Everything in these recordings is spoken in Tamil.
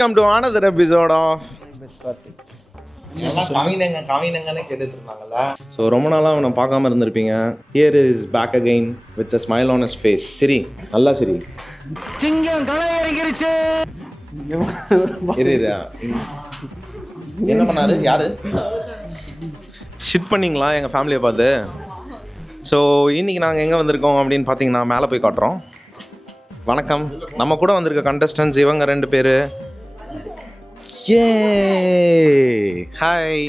Welcome to another episode of எல்லாம் கவினங்க கவினங்கன்னு கேட்டுட்டு இருந்தாங்கல்ல ஸோ ரொம்ப நாளாக அவனை பார்க்காம இருந்திருப்பீங்க. Here is back again with a smile on face சரி நல்லா சரி சிங்கம் இரு. என்ன பண்ணாரு? யாரு? ஷிட் பண்ணீங்களா? எங்கள் ஃபேமிலியை பார்த்து. ஸோ இன்னைக்கு நாங்கள் எங்கே வந்திருக்கோம் அப்படின்னு பார்த்தீங்கன்னா மேலே போய் காட்டுறோம். வணக்கம். நம்ம கூட வந்திருக்க கண்டஸ்டன்ஸ் இவங்க ரெண்டு பேர். ஏ ஹாய்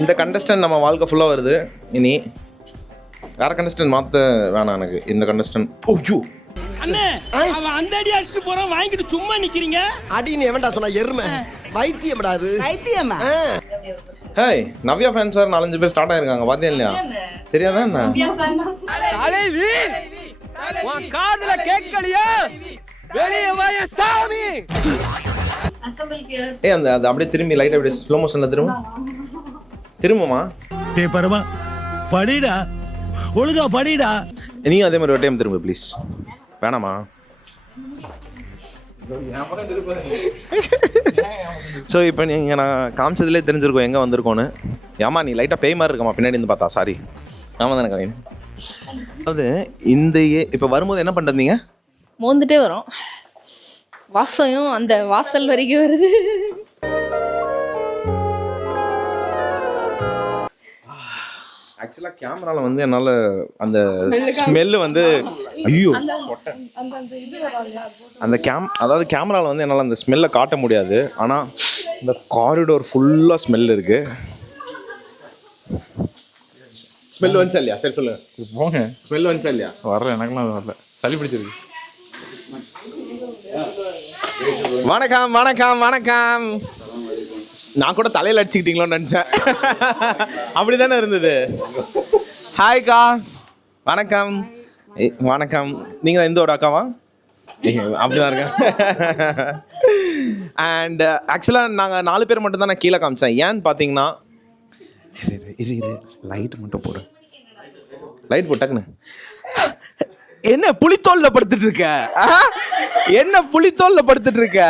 இந்த கண்டஸ்டன்ட் நம்ம வாழ்க்கை ஃபுல்லாக வருது. இனி வேற கண்டஸ்டன்ட் மாற்ற வேணாம் எனக்கு. இந்த கண்டஸ்டன்ட் ஓய்யோ அண்ணே அவன் அந்த அடி அடிச்சுட்டு போறான் வாங்கிட்டு சும்மா நிக்கிறீங்க? அடின்னு எவன்டா சொன்னா எருமை? வைத்தியம்டா அது. வைத்தியமா? ஹேய் நவ்யா ஃபேன்ஸ் வேறு நாலஞ்சு பேர் ஸ்டார்ட் ஆயிருக்காங்க. பார்த்தே இல்லையா? தெரியாதா என்ன? உன் காதுல கேட்கலையா? வெளியே வாய சாமி! ஏய் அந்த அது அப்படியே திரும்பி லைட் அப்படியே ஸ்லோ மோஷனில் திரும்ப திரும்புமா? டே பரமா படிடா. ஒழுங்கா படிடா. நீயும் அதே மாதிரி ஒரு டைம் திரும்ப ப்ளீஸ் வேணாமா? ஸோ இப்போ நீங்கள் நான் காமிச்சதுலேயே தெரிஞ்சிருக்கோம் எங்கே வந்திருக்கோன்னு. ஏமா நீ லைட்டாக பேய் மாதிரி இருக்கமா பின்னாடி இருந்து பார்த்தா சாரி ஆமாம் தானே கவின். அதாவது இந்த இப்போ வரும்போது என்ன பண்ணுறீங்க மோந்துட்டே வரும். வாசம் அந்த வாசல் வரைக்கும் வருது. ஆக்சுவலாக கேமராவில் வந்து என்னால் அந்த ஸ்மெல்லு வந்து ஐயோ. அந்த கேம் அதாவது கேமராவில் வந்து என்னால் அந்த ஸ்மெல்லை காட்ட முடியாது. ஆனால் இந்த காரிடோர் ஃபுல்லாக ஸ்மெல் இருக்கு. ஸ்மெல் வந்துச்சா இல்லையா சரி சொல்லு போங்க. ஸ்மெல் வந்துச்சா இல்லையா வரல எனக்குலாம் அது வரல. சளி பிடிச்சிருக்கு. வணக்கம் வணக்கம் வணக்கம். நான் கூட தலையில் அடிச்சுக்கிட்டீங்களோன்னு நினச்சேன். அப்படி தானே இருந்தது ஹாய்க்கா வணக்கம். வணக்கம். நீங்கள் இந்தோட அக்காவா? அப்படிதான் இருக்கேன். அண்ட் ஆக்சுவலாக நாங்கள் நாலு பேர் மட்டும் தான் நான் கீழே காமிச்சேன். ஏன்னு பார்த்தீங்கன்னா இரு இரு, இரு இரு லைட் மட்டும் போடு. லைட் போட்டாக்குன்னு என்ன புளித்தோல்ல படுத்துட்டு இருக்க? என்ன புளித்தோல்ல படுத்துட்டு இருக்க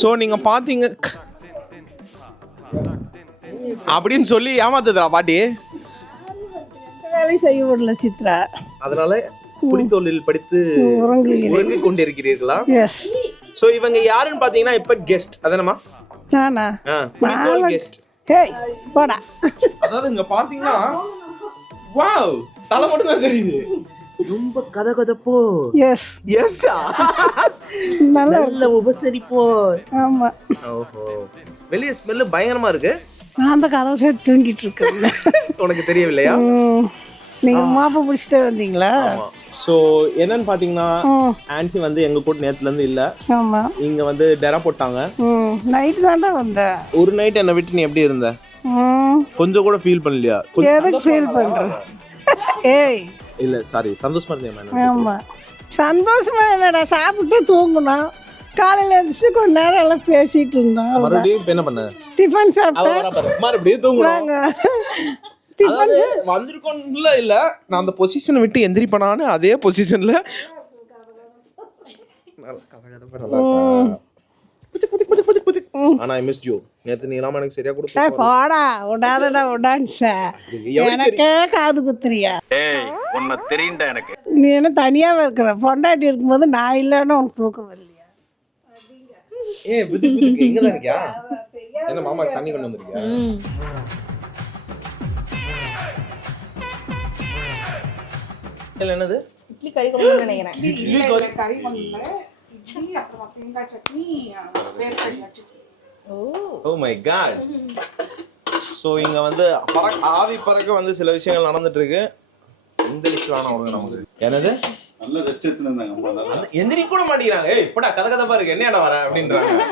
ஸோ நீங்க பாத்தீங்க அப்படின்னு சொல்லி ஏமாத்துதா பாட்டி. வேலை செய்ய விடல சித்ரா. அதனால புளித்தோலில் படித்து உறங்கிக் கொண்டிருக்கிறீர்களா எஸ் ஸோ இவங்க யாருன்னு பாத்தீங்கன்னா இப்ப கெஸ்ட் அதானமா? நானா? புளித்தோல் கெஸ்ட் ஹேய் போடா. அதாவது இங்க பாத்தீங்கன்னா வாவ் தலை மட்டும் தான் தெரியுது. ரொம்ப கதை கதப்போ எஸ் எஸ்ஸா நல்லா நல்ல உபசரிப்போ. ஆமா. ஓஹோ. வெளிய ஸ்மெல்லு பயங்கரமா இருக்கு. நான் அந்த கதவை சேர்த்து தூங்கிட்டு இருக்கேன். உனக்கு தெரியவில்லையா? ம். நீங்க மாப்ப பிடிச்சிட்டே வந்தீங்களா? ஸோ என்னன்னு பாத்தீங்கன்னா ஆன்சி வந்து எங்க கூட நேத்துல இருந்து இல்ல. ஆமா. இங்க வந்து டெரா போட்டாங்க. ம் நைட்டு தாண்டா வந்தேன் ஒரு நைட் என்னை விட்டு நீ எப்படி இருந்த? கொஞ்சம் கூட ஃபீல் பண்ணலையா? கொஞ்சம் எதுக்கு ஃபீல் பண்ற? ஏய். இல்ல சாரி சந்தோஷமா இருந்தேன் ஆமா. சந்தோஷமா என்னடா சாப்பிட்டு தூங்கணும் காலையில எழுந்துச்சு கொஞ்ச நேரம் எல்லாம் பேசிட்டு இருந்தோம். மறுபடியும் என்ன பண்ண? டிஃபன் பாரு. மறுபடியும் அதாவது வந்திருக்கோம்ல இல்ல நான் அந்த பொசிஷனை விட்டு எந்திரிப்பனான்னு அதே பொசிஷன்ல ஆனா ஐ மிஸ் யூ நேத்து நீ இல்லாம எனக்கு சரியா ஏய், கொடுத்து போடா விடாதடா விடான்ச. எனக்கே காது குத்துறியா? உன்னை தெரியுண்டா எனக்கு. நீ என்ன தனியாவே இருக்கிற? பொண்டாட்டி இருக்கும்போது நான் இல்லைன்னு உனக்கு தூக்கம் வரலையா? எங்க தான் இருக்கியா? என்ன மாமா தண்ணி கொண்டு வந்திருக்கியா? என்னது? இட்லி கறி குழம்புன்னு நினைக்கிறேன். இட்லி கறி ஓ. My God. ஸோ இங்க வந்து பறக்க ஆவி பறக்க வந்து சில விஷயங்கள் நடந்துட்டு இருக்கு எந்த லிஸ்ட் வேணாம் விடுங்க நமக்கு என்னது? நல்ல ரெஸ்ட் எடுத்துருந்தாங்க அம்மா அந்த எந்திரி கூட மாட்டேங்கிறாங்க ஏய் இப்படா கதை கதை என்ன வர? அப்படின்றாங்க.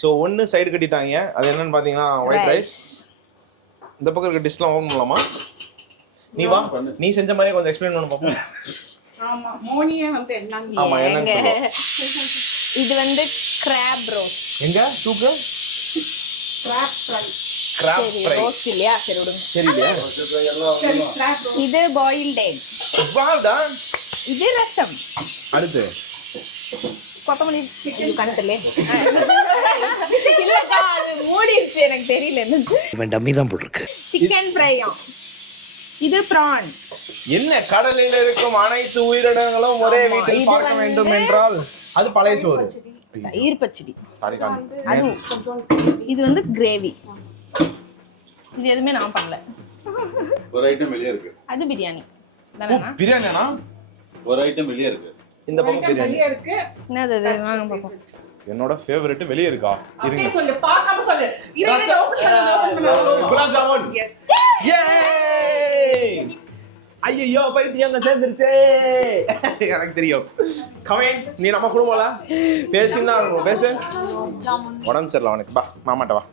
ஸோ ஒன்று சைடு கட்டிட்டாங்க. அது என்னன்னு பார்த்தீங்கன்னா ஒயிட் ரைஸ் இந்த பக்கம் இருக்க டிஷ்லாம் ஓப்பன் பண்ணலாமா? நீ வா. நீ செஞ்ச மாதிரியே கொஞ்சம் எக்ஸ்பிளைன் பண்ண பார்ப்போம் ஆமா மோனியே வந்து என்னன்னு ஆமா என்னன்னு இது வந்து கிராப் ரோஸ் எங்க? தூக்கு? Crab fry crab fry roast இல்லையா? சரி விடுங்க. சரி கிராப் இது பாயில்ட் எக் done. இது ரசம். அடுத்து. கொத்தமல்லி கணத்துல இல்லக்கா அது மூடிருச்சு எனக்கு தெரியல. என்னது இவன் டம்மி தான் போட்டிருக்கு. சிக்கன் ஃப்ரையும் இது ப்ரான். என்ன கடலில் இருக்கும் அனைத்து உயிரினங்களும் ஒரே வீட்டில் பார்க்க வேண்டும் என்றால் அது பழைய சோறு. தயிர் பச்சடி. சாரி அது இது வந்து கிரேவி. இது எதுவுமே நான் பண்ணல. ஒரு ஐட்டம் வெளியே இருக்கு. அது பிரியாணி. பிரியாணினா ஒரு ஐட்டம் வெளியே இருக்கு. இந்த பக்கம் பிரியாணி. வெளியே இருக்கு. என்னது அது? வாங்க பார்ப்போம். என்னோட ஃபேவரட் வெளியே இருக்கா? இருங்க. சொல்லு பார்க்காம சொல்லு. குலாப் ஜாமுன். Yes. ஐயோ பைத்தியங்க சேர்ந்துருச்சே. எனக்கு தெரியும். கவின் நீ நம்ம குடும்பம்ல? பேசின்னு இருக்கும். பேசு. உடம்பு சரியில்லை அவனுக்கு. பா மாமாட்ட வா.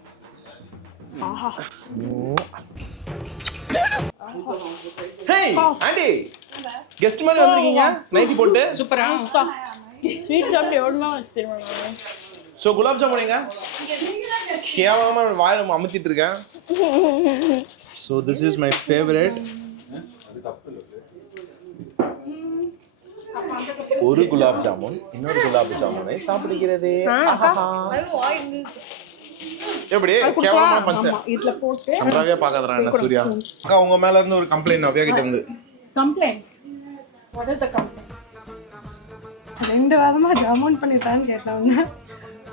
Hey aunty. கெஸ்ட் மாதிரி வந்திருக்கீங்க? நைட்டி போட்டு. சூப்பரா. ஸ்வீட் சாப்பிட்டு எவ்வளோ தெரியுமா ஸோ குலாப் ஜாமுன் எங்க? கேவலமா வாயில அமுத்திட்டு இருக்கேன். So this is my favourite ஒரு குலாப் ஜாமுன் இன்னொரு குலாப் ஜாமுனை சாப்பிடுகிறது. எப்படி? கேவலமா பஞ்ச இதுல போட்டு. நன்றாவே பார்க்காதடா என்ன சூர்யா. அக்கா உங்க மேல இருந்து ஒரு கம்ப்ளைண்ட் நவ்யா கிட்ட இருந்து complaint what is the complaint ரெண்டு வாரமா அமௌண்ட் பண்ணிட்டான்னு கேட்டவங்க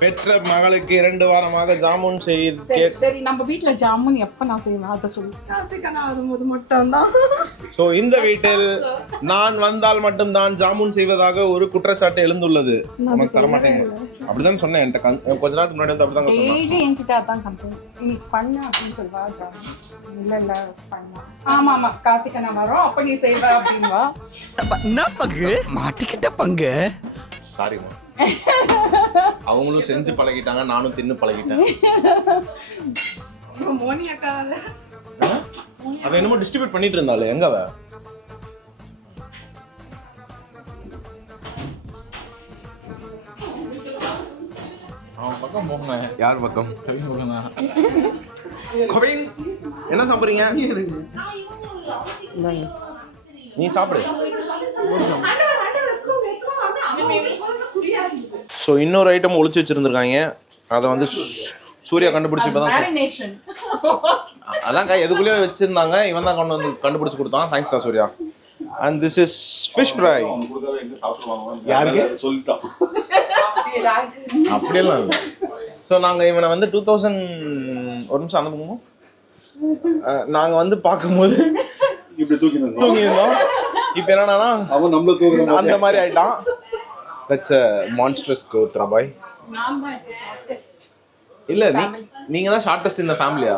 பெற்ற மகளுக்கு இரண்டு வாரமாக ஜாமுன் செய்து சரி நம்ம வீட்ல ஜாமுன் எப்ப நான் செய்வேன்? அதை சொல்லு. கார்த்திகனா வரும்போது மட்டும் தான் ஸோ இந்த வீட்டில் நான் வந்தால் மட்டும்தான் ஜாமுன் செய்வதாக ஒரு குற்றச்சாட்டு எழுந்துள்ளது. உனக்கு தர மாட்டேங்க அப்படிதான் சொன்னேன். என்கிட்ட கண்- கொஞ்ச நேரத்துக்கு முன்னாடி வந்து அப்படிதான் சொன்னேன் டெய்லி என்கிட்ட அதான் கம்ப்ளைண்ட் இன்னைக்கு பண்ண அப்படின்னு சொல்வா ஜாமுன். இல்ல இல்ல பண்ணா. ஆமா ஆமா கார்த்திகை நான் வரோம். அப்ப நீ செய்வ அப்படின்வா மாட்டிக்கிட்ட பங்கு. சாரிம்மா அவங்களும் செஞ்சு பழகிட்டாங்க நானும் தின்னு பழகிட்டேன். மோனி அக்கா அவ என்னமோ டிஸ்ட்ரிபியூட் பண்ணிட்டு இருந்தாள் எங்க அவ? அவன் பக்கம் போகணும் யார் பக்கம்? கவின் என்ன சாப்பிடுறீங்க? நீ சாப்பிடு. ஸோ இன்னொரு ஐட்டம் ஒளிச்சு வச்சிருந்திருக்காங்க. அதை வந்து சூ- சூர்யா கண்டுபிடிச்சி இப்போ தான் அதான்க்கா எதுக்குள்ளேயோ வச்சிருந்தாங்க. இவன் தான் கொண்டு வந்து கண்டுபிடிச்சு கொடுத்தான். தேங்க்ஸ்டா Surya. And this is fish fry யாருக்கு? சொல்லிட்டான் அப்படியெல்லாம் இல்லை. ஸோ நாங்கள் இவனை வந்து டூ தௌசண்ட் ஒரு நிமிஷம் அந்த பக்கமும் நாங்கள் வந்து பார்க்கும்போது இப்படி தூக்கி. தூங்கியிருந்தோம். இப்போ என்னன்னா அவன் நம்மள தூக்குற அந்த மாதிரி ஆயிட்டான். தட்ஸ் அ மான்ஸ்ட்ரஸ் கோத்ரா பாய் நான் தான் இப்போ ஷார்ட்டஸ்ட் இல்லை நீ நீங்கள் தான் ஷார்ட்டஸ்ட் இந்த ஃபேமிலியா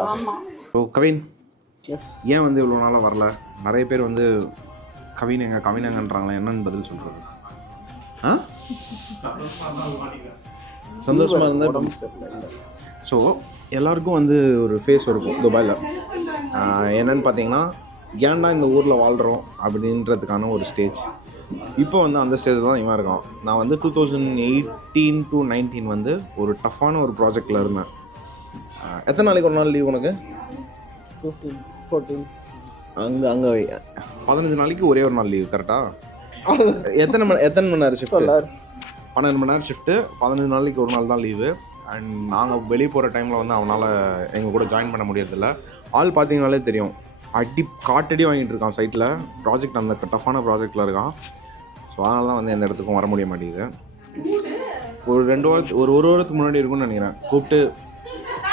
ஸோ கவின் ஏன் வந்து இவ்வளோ நாளாக வரல? நிறைய பேர் வந்து கவின் எங்க கவின் எங்கன்றாங்களே என்னன்னு பதில் சொல்கிறது ஆ? சந்தோஷமாக இருந்தால் ஸோ எல்லாருக்கும் வந்து ஒரு ஃபேஸ் இருக்கும் துபாயில் என்னன்னு பார்த்தீங்கன்னா ஏன்டா இந்த ஊரில் வாழ்கிறோம் அப்படின்றதுக்கான ஒரு ஸ்டேஜ் இப்போ வந்து அந்த ஸ்டேஜ் தான் இவன் இருக்கான். நான் வந்து two thousand eighteen to nineteen வந்து ஒரு டஃப்பான ஒரு ப்ராஜெக்டில் இருந்தேன். எத்தனை நாளைக்கு ஒரு நாள் லீவ் உனக்கு? அங்கே அங்கே பதினஞ்சு நாளைக்கு ஒரே ஒரு நாள் லீவ் கரெக்டாக எத்தனை மணி எத்தனை மணி நேரம் ஷிஃப்ட் பன்னெண்டு மணி நேரம் ஷிஃப்ட்டு பதினஞ்சு நாளைக்கு ஒரு நாள் தான் லீவு அண்ட் நாங்கள் வெளியே போகிற டைமில் வந்து அவனால் எங்கள் கூட ஜாயின் பண்ண முடியறதில்ல. ஆள் பார்த்தீங்கனாலே தெரியும். அடி காட்டடி வாங்கிட்டு இருக்கான் சைட்டில் ப்ராஜெக்ட் அந்த டஃப்பான ப்ராஜெக்டில் இருக்கான். ஸோ அதனால தான் வந்து எந்த இடத்துக்கும் வர முடிய மாட்டேங்குது. ஒரு ரெண்டு வாரத்து ஒரு ஒரு வாரத்துக்கு முன்னாடி இருக்கும்னு நினைக்கிறேன். கூப்பிட்டு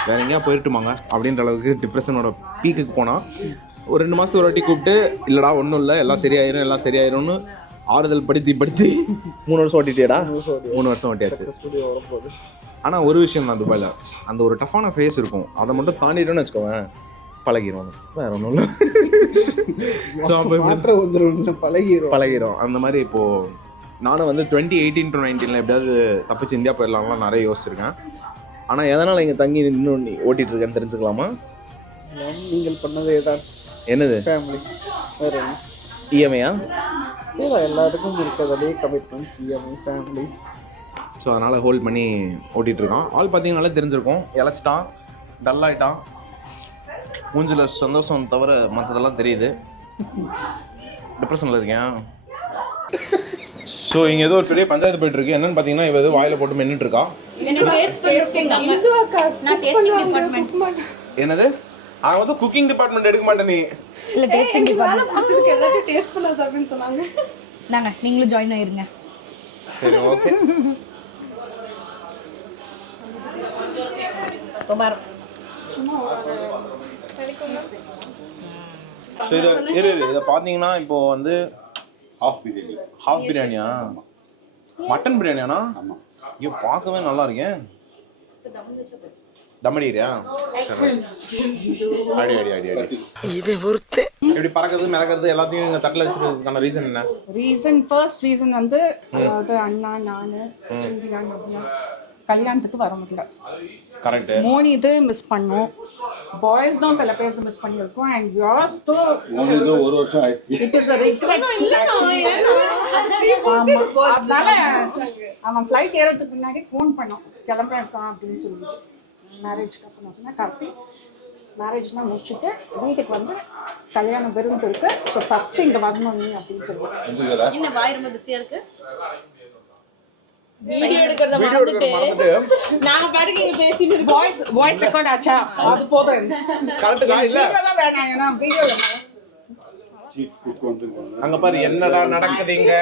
வேற எங்கேயா போயிருட்டுமாங்க? அப்படின்ற அளவுக்கு டிப்ரெஷனோட பீக்குக்கு போனால் ஒரு ரெண்டு மாதத்துக்கு ஒரு வாட்டி கூப்பிட்டு இல்லைடா ஒன்றும் இல்லை. எல்லாம் சரியாயிரும் எல்லாம் சரியாயிரும்னு ஆறுதல் படுத்தி படுத்தி மூணு வருஷம் ஓட்டிட்டியடா? மூணு வருஷம் ஓட்டியாச்சு. ஆனால் ஒரு விஷயம் தான் துபாயில் அந்த ஒரு டஃப்பான ஃபேஸ் இருக்கும். அதை மட்டும் தாண்டிட்டோன்னு வச்சுக்கோவேன். பழகிடும் வேற ஒன்றும் இல்லை. ஸோ அப்போ பழகிடும் பழகிடும் அந்த மாதிரி இப்போது நானும் வந்து டுவெண்ட்டி எயிட்டீன் டு நைன்டீனில் எப்படியாவது தப்பிச்சு இந்தியா போயிடலாம்லாம் நிறைய யோசிச்சிருக்கேன். ஆனால் எதனால் இங்கே தங்கி இன்னும் நீ ஓட்டிகிட்டு இருக்கேன்னு தெரிஞ்சுக்கலாமா? நீங்கள் பண்ணதே தான். என்னது? ஃபேமிலி வேற என்ன? இஎம்ஐயா இல்லை எல்லாத்துக்கும் இருக்கிறதே கமிட்மெண்ட்ஸ் இஎம்ஐ ஃபேமிலி ஸோ அதனால் ஹோல்ட் பண்ணி ஓட்டிகிட்டு இருக்கோம். ஆள் பார்த்தீங்கனாலே தெரிஞ்சிருக்கும். இழைச்சிட்டான் டல்லாயிட்டான் மூஞ்சில் சந்தோஷம் தவிர மற்றதெல்லாம் தெரியுது. டிப்ரெஷனில் இருக்கேன். ஸோ இங்கே ஏதோ ஒரு பெரிய பஞ்சாயத்து போயிட்டு இருக்கு என்னன்னு பார்த்தீங்கன்னா இவ ஏதோ வாயில போட்டு மென்னுட்டு இருக்கா என்னது? அவன் வந்து குக்கிங் டிபார்ட்மெண்ட் எடுக்க மாட்டேன் நீ. இல்ல டேஸ்டிங் பிடிச்சதுக்கு எல்லாத்தையும் டேஸ்ட் பண்ணாது அப்படின்னு சொன்னாங்க. நாங்க நீங்களும் ஜாயின் ஆயிருங்க. சரி ஓகே ஸோ இதை இரு இரு. இதை பார்த்தீங்கன்னா இப்போ வந்து ஹாஃப் பிரியாணி ஹாஃப் பிரியாணியா மட்டன் பிரியாணியாண்ணா ஐயோ பார்க்கவே நல்லா இருக்கேன் தம்மடியா சரி. அடி அடி அடி அடி. இவன் ஒருத்தன் இப்படி பறக்கிறது மிதக்கிறது எல்லாத்தையும் எங்கள் தட்டில் வச்சிருக்கிறதுக்கான ரீசன் என்ன? ரீசன் ஃபர்ஸ்ட் ரீசன் வந்து அதாவது அண்ணா நானு கல்யாணத்துக்கு வர முடியல. கரெக்டு மோனி இது மிஸ் பண்ணோம். பாய்ஸ் தான் சில பேருக்கு மிஸ் பண்ணியிருக்கோம். அண்ட் யோர்ஸ் தோ ஒரு வருஷம் ஆயிடுச்சு. இட் இஸ் அதனால அவன் ஃப்ளைட் ஏறதுக்கு முன்னாடி ஃபோன் பண்ணோம். கிளம்புறேன் அப்படின்னு சொல்லிட்டு. மேரேஜ்க்கு அப்புறம் சொன்னேன் கார்த்தி மேரேஜ்லாம் முடிச்சுட்டு வீட்டுக்கு வந்து கல்யாண விருந்து இருக்கு. ஸோ ஃபர்ஸ்ட் இங்கே வரணும் நீ அப்படின்னு இதுல என்ன வாய் ரொம்ப பிஸியா இருக்கு? வீடியோ எடுக்கிறத வீடியோ எடுக்கிற மறந்துட்டு. நாங்க பாட்டுக்கு இங்க பேசிட்டு இருக்கோம். வாய்ஸ் வாய்ஸ் ரெக்கார்ட் ஆச்சா? அது போதும். கரெக்டுக்கா இல்லை. வீடியோலாம் வேணாம் ஏன்னா வீடியோ சீஃப் குக் வந்து அங்க பாரு என்னடா நடக்குதுங்க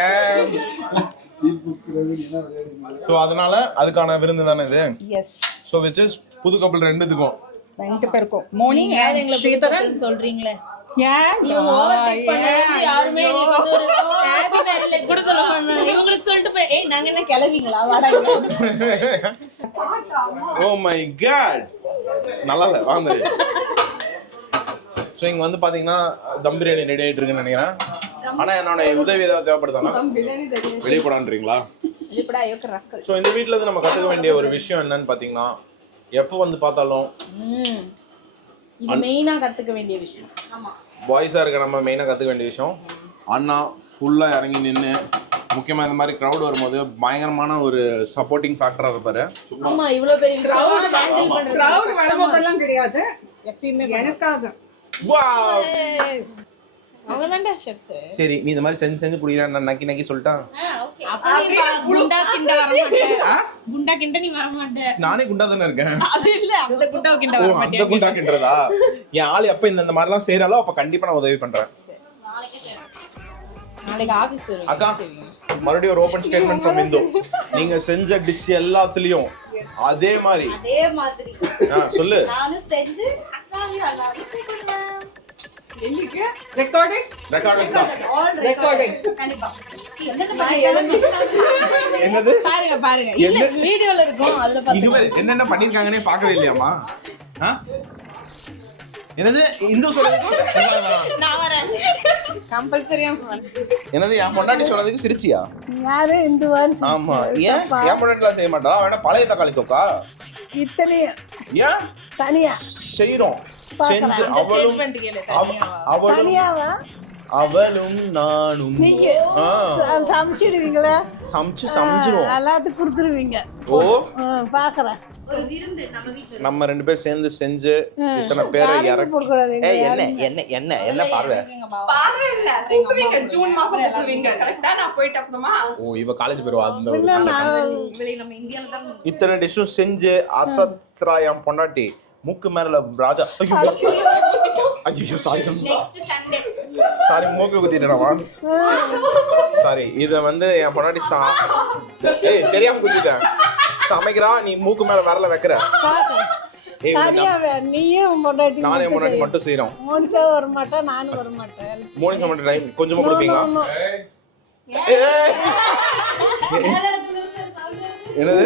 ஸோ அதனால அதுக்கான விருந்து தானே இது? எஸ் ஸோ விச் இஸ் புது கப்பல் ரெண்டுத்துக்கும். ரெண்டு பேருக்கும். மோனி யாரும் எங்களை ஸ்ரீதரன். புதுக்கோட்டைன்னு சொல்றீங்களே? ஏன் இவங்க ஓவர்டேக் பண்ணது யாருமே எங்களுக்கு வந்து ஒரு ஹாப்பி மேரேஜ் கூட சொல்ல மாட்டாங்க. இவங்களுக்கு சொல்லிட்டு போய் ஏய் நாங்க என்ன கிளவிங்களா? வாடா இங்க." ஓ மை காட் நல்லா இல்லை வாங்க. ஸோ இங்கே வந்து பார்த்தீங்கன்னா தம் பிரியாணி ரெடி ஆகிட்டு இருக்குன்னு நினைக்கிறேன். ஆனால் என்னோட உதவி ஏதாவது தேவைப்படுதானா? வெளியே போடான்றீங்களா? ஸோ இந்த வீட்டில் இருந்து நம்ம கற்றுக்க வேண்டிய ஒரு விஷயம் என்னன்னு பார்த்தீங்கன்னா எப்போ வந்து பார்த்தாலும் ம். இது மெயினா கத்துக்க வேண்டிய விஷயம். ஆமா. பாய்ஸாக இருக்க நம்ம மெயினாக கற்றுக்க வேண்டிய விஷயம் அண்ணா ஃபுல்லாக இறங்கி நின்று முக்கியமாக இந்த மாதிரி க்ரௌட் வரும்போது பயங்கரமான ஒரு சப்போர்ட்டிங் ஃபேக்டராக இருப்பார். ஆமா இவ்வளவு பெரிய விஷயம் ஹேண்டில் பண்றது கிரவுட் வரும்போதெல்லாம் கிடையாது. எப்பயுமே எனக்காக. ஷெஃப் சரி நீ இந்த மாதிரி செஞ்சு செஞ்சு குடிக்கிறேன் நான் நக்கி நக்கி சொல்லிட்டான். குண்டா கிண்ட வர மாட்டேன் குண்டா கிண்ட நீ வர மாட்டே. நானே குண்டா தானே இருக்கேன். அது இல்ல அந்த குண்டா கிண்ட அந்த என் ஆள் எப்ப இந்த இந்த மாதிரிலாம் செய்யறாளோ அப்ப கண்டிப்பா நான் உதவி பண்றேன். நாளைக்கு ஆபீஸ் அக்கா மறுபடியும் ஒரு ஓபன் ஸ்டேட்மெண்ட் ஃப்ரம் இந்து. நீங்க செஞ்ச டிஷ் எல்லாத்துலயும் அதே மாதிரி. அதே மாதிரி. ஆ, சொல்லு. நானும் செஞ்சு அக்காவையும் ரெக்கார்டிங். கண்டிப்பா. என்னென்ன பண்ணிருக்காங்க? என்னது? பாருங்க பாருங்க. இல்ல வீடியோல இருக்கும் அதுல பாத்து இதுவே என்னென்ன பண்ணிருக்காங்கன்னே பார்க்கவே இல்லையாமா ஆ? என்னது? இந்து சொல்றதுக்கு நான் வரேன். கம்பல்சரியா என்னது என் பொண்டாட்டி சொன்னதுக்கு சிரிச்சியா? யாரும் இந்துவான்னு ஆமா. ஏன்? என் பொண்டாட்டிலாம் செய்ய மாட்டாளா? வேணா பழைய தக்காளி தொக்கா? இத்தனையும் ஏன்? தனியா. செய்றோம். செஞ்சு அவளும் நானும். சமைச்சிடுவீங்களா? சமைச்சு சமைச்சிரும் எல்லாத்துக்கும் கொடுத்துருவீங்க. ஓ. பாக்குறேன் ஒரு விருந்து நம்ம ரெண்டு பேரும் சேர்ந்து செஞ்சு இத்தனை பேரை இறக்கி என்ன என்ன என்ன என்ன பார்வை? ஜூன் மாசம் கூப்பிடுவீங்க. கரெக்டா நான் போயிட்டு அப்புறமா ஓ இவ காலேஜ் போயிருவா அந்த ஒரு இத்தனை டிஷ்ஷும் செஞ்சு அசத்ரா என் பொண்டாட்டி. மூக்கு மேல ராஜா. ஐயோ ஐயோ சாரி. சாரி மூக்கு குத்திட்டேனவா சாரி இத வந்து என் பொண்டாட்டி சா ஏய் தெரியாம குத்திட்டேன். சமைக்கிறா நீ மூக்கு மேல விரல வைக்கிற. மட்டும் பொண்டாட்டி செய்ய. மட்டும் செய்றோம் மோனிஷா வர மாட்டேன் நானும் வர மாட்டேன் மோனிகா மட்டும் டைம் கொஞ்சமா. ஏய். என்னது?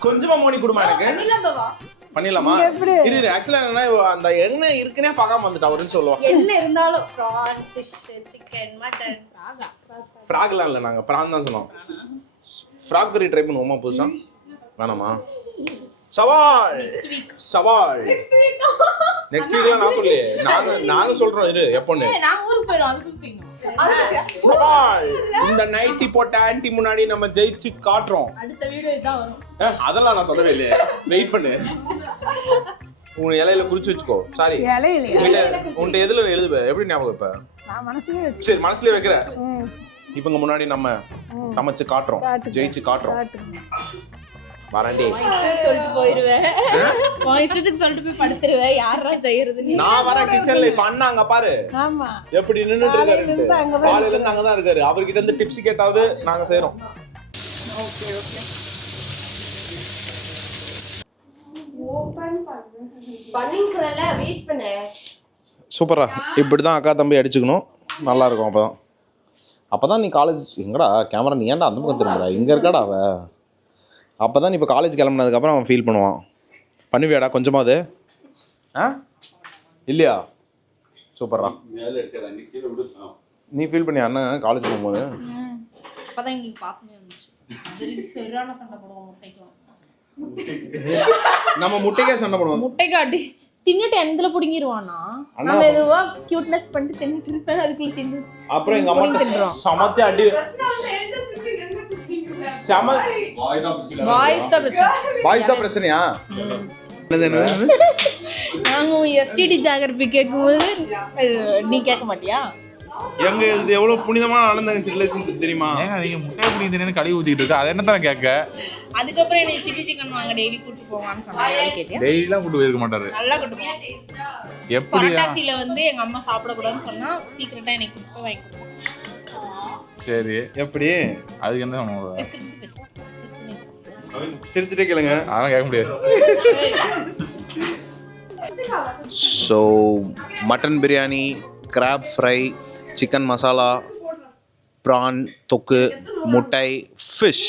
கொஞ்சமா மோனி கொடுமா எனக்கு. பண்ணிடலாமா? எப்படி? இரு இரு. ஆக்சுவலா என்னன்னா அந்த எண்ணெய் இருக்குன்னே பார்க்காம வந்துட்டா அவருன்னு சொல்லுவோம் என்ன இருந்தாலும் ப்ரான் ஃபிஷ் சிக்கன் மட்டன் ஃப்ராக்லாம் இல்லை நாங்கள் ப்ரான் தான் சொன்னோம். ஃப்ராக் கறி ட்ரை பண்ணுவோமா புதுசா? வேணாமா? சவால். சவால். நெக்ஸ்ட் வீக்ல நான் சொல்லி. நாங்க நாங்க சொல்றோம் இரு எப்போன்னு. நான் ஊருக்கு போயிரும் அதுக்கு சவால். இந்த நைட்டி போட்ட ஆன்ட்டி முன்னாடி நம்ம ஜெயிச்சு காட்டுறோம். அடுத்த வீடியோ இதான் வரும். அதெல்லாம் நான் சொல்லவே இல்லையே. வெயிட் பண்ணு. உன் இலையில குறிச்சு வச்சுக்கோ. சாரி உன்கிட்ட எதுல எழுதுவ? எப்படி ஞாபகம் இப்ப நான் மனசுலயே வச்சு சரி மனசுலயே வைக்கிற இவங்க முன்னாடி நம்ம சமைச்சு காட்டுறோம். ஜெயிச்சு காட்டுறோம். வரண்டி. சொல்லிட்டு போயிருவேன் உன் இஷ்டத்துக்கு சொல்லிட்டு போய் படுத்துருவேன் யாரா செய்யறது? நீ நான் வர கிச்சன்ல இப்ப அண்ணா அங்க பாரு. ஆமா. எப்படி நின்னுட்டு இருக்காரு காலையில இருந்து அங்கதான் இருக்காரு. அவர்கிட்ட இருந்து டிப்ஸ் கேட்டாவது நாங்க செய்யறோம் பண்ணிக்கிறல வெயிட் பண்ணு. சூப்பரா இப்படி தான் அக்கா தம்பி அடிச்சுக்கணும். நல்லா இருக்கும் அப்பதான். அப்பதான் நீ காலேஜ் எங்கடா? கேமரா நீ ஏன்டா அந்த பக்கம் திரும்புற? இங்க இருக்காடா அவ? அப்பதான் நீ இப்போ காலேஜ் கிளம்புனதுக்கப்புறம் அவன் ஃபீல் பண்ணுவான். பண்ணுவியாடா கொஞ்சமாவது ஆ? இல்லையா? சூப்பர்ரா. நீ ஃபீல் பண்ணி அண்ணன் காலேஜ் போகும்போது. அப்பதான் எங்களுக்கு பாசமே அது நம்ம முட்டைக்கே சண்டை போடுவோம். முட்டைக்கு அடி தின்னுட்டு எந்தல புடுங்கிடுவானா. நம்ம எதுவா கியூட்னஸ் பண்ணிட்டு தின்னுட்டு இருப்பேன். அதுக்குள்ள தின்னு அப்புறம் எங்க அம்மா. சமத்தி அடி செம. வாய்ஸ் தான் பிரச்சனை. வாய்ஸ் தான் பிரச்சனையா? நாங்க எஸ்டிடி ஜாகிரபி கேட்கும்போது நீ கேட்க மாட்டியா? எங்க இது எவ்வளவு புனிதமான ஆனந்த ரிலேஷன்ஷிப் தெரியுமா? ஏங்க நீங்க முட்டை பிடிக்கிறேன்னு கழுவி ஊத்திட்டு இருக்கு? அதை என்ன தான் கேட்க? அதுக்கப்புறம் என்னை சில்லி சிக்கன் வாங்க டெய்லி கூட்டு போவான்னு சொன்னாங்க. கேட்டியா? டெய்லிலாம் கூட்டு போயிருக்க மாட்டாரு. நல்லா கூட்டு போவோம் எப்படியா? புரட்டாசியில வந்து எங்க அம்மா சாப்பிடக்கூடாதுன்னு சொன்னா சீக்கிரட்டா எனக்கு கூட்டு போய் வாங்கி சரி. எப்படி? அதுக்கு என்ன. சிரிச்சுட்டே கேளுங்க. அதெல்லாம் கேட்க முடியாது. So mutton biryani crab fry chicken masala prawn தொக்கு முட்டை ஃபிஷ்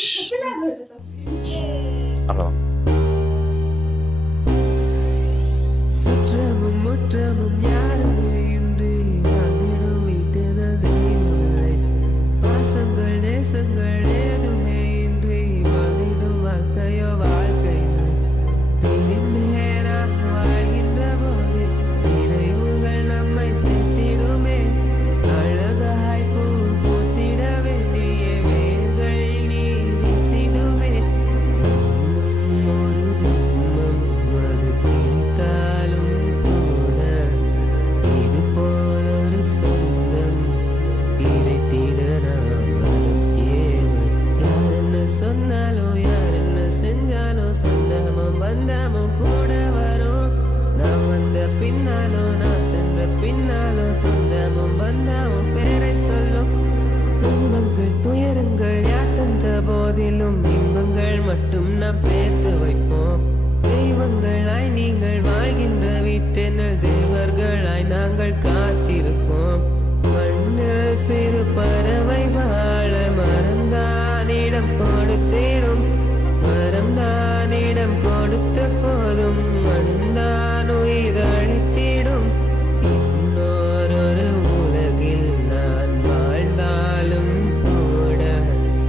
இன்பங்கள் மட்டும் நம்